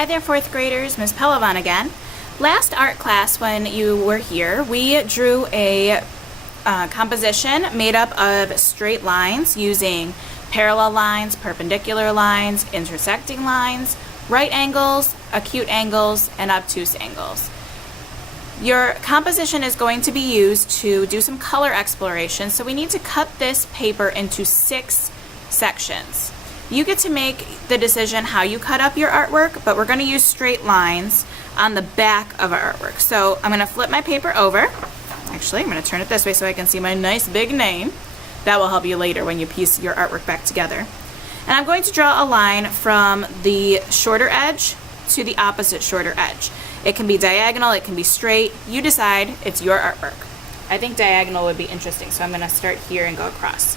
Hi there, fourth graders. Ms. Pelavon again. Last art class when you were here, we drew a composition made up of straight lines using parallel lines, perpendicular lines, intersecting lines, right angles, acute angles, and obtuse angles. Your composition is going to be used to do some color exploration, so we need to cut this paper into 6 sections. You get to make the decision how you cut up your artwork, but we're going to use straight lines on the back of our artwork. So I'm going to flip my paper over. Actually, I'm going to turn it this way so I can see my nice big name. That will help you later when you piece your artwork back together. And I'm going to draw a line from the shorter edge to the opposite shorter edge. It can be diagonal, it can be straight. You decide, it's your artwork. I think diagonal would be interesting, so I'm going to start here and go across.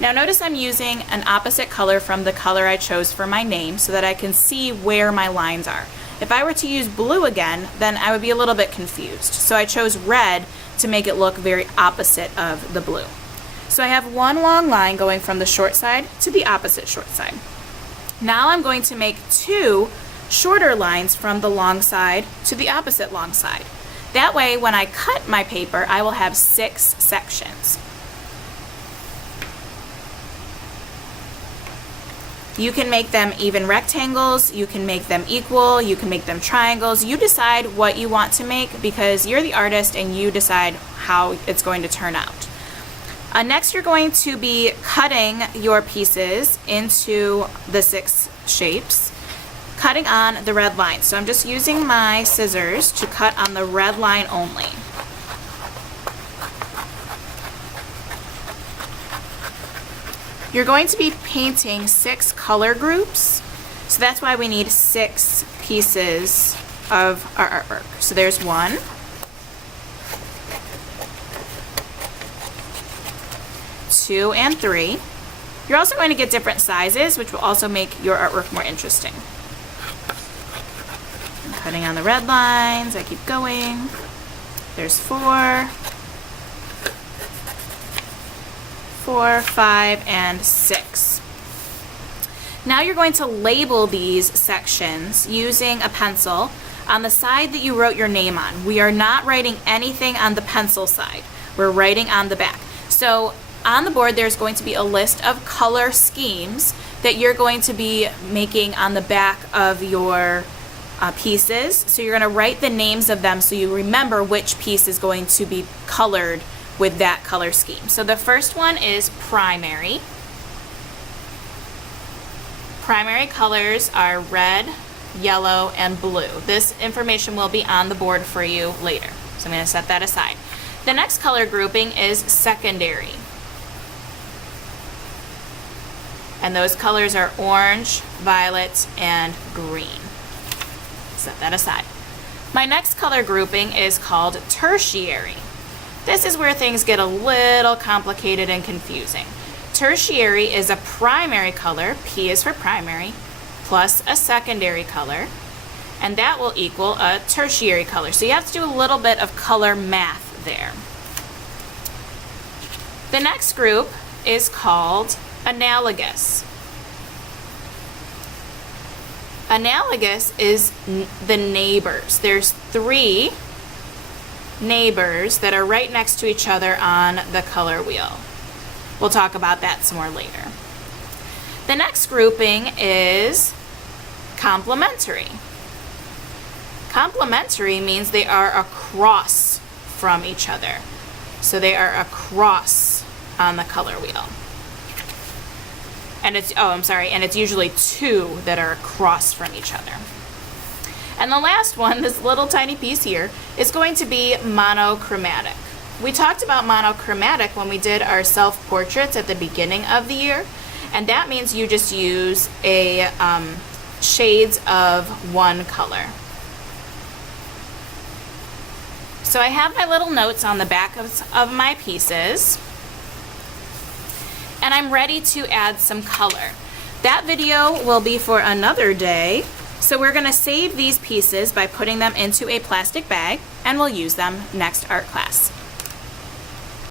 Now notice I'm using an opposite color from the color I chose for my name so that I can see where my lines are. If I were to use blue again, then I would be a little bit confused. So I chose red to make it look very opposite of the blue. So I have one long line going from the short side to the opposite short side. Now I'm going to make 2 shorter lines from the long side to the opposite long side. That way, when I cut my paper, I will have 6 sections. You can make them even rectangles, you can make them equal, you can make them triangles. You decide what you want to make because you're the artist and you decide how it's going to turn out. Next, you're going to be cutting your pieces into the 6 shapes, cutting on the red line. So I'm just using my scissors to cut on the red line only. You're going to be painting 6 color groups, so that's why we need 6 pieces of our artwork. So there's 1, 2, and 3. You're also going to get different sizes, which will also make your artwork more interesting. I'm cutting on the red lines, I keep going. There's 4, 5, and 6. Now you're going to label these sections using a pencil on the side that you wrote your name on. We are not writing anything on the pencil side. We're writing on the back. So on the board there's going to be a list of color schemes that you're going to be making on the back of your pieces. So you're going to write the names of them so you remember which piece is going to be colored with that color scheme. So the first one is primary. Primary colors are red, yellow, and blue. This information will be on the board for you later. So I'm going to set that aside. The next color grouping is secondary. And those colors are orange, violet, and green. Set that aside. My next color grouping is called tertiary. This is where things get a little complicated and confusing. Tertiary is a primary color, P is for primary, plus a secondary color, and that will equal a tertiary color. So you have to do a little bit of color math there. The next group is called analogous. Analogous is the neighbors. There's 3 neighbors that are right next to each other on the color wheel. We'll talk about that some more later. The next grouping is complementary. Complementary means they are across from each other. So they are across on the color wheel. And it's usually 2 that are across from each other. And the last one, this little tiny piece here, is going to be monochromatic. We talked about monochromatic when we did our self-portraits at the beginning of the year, and that means you just use a shades of one color. So I have my little notes on the back of my pieces, and I'm ready to add some color. That video will be for another day. So we're going to save these pieces by putting them into a plastic bag, and we'll use them next art class.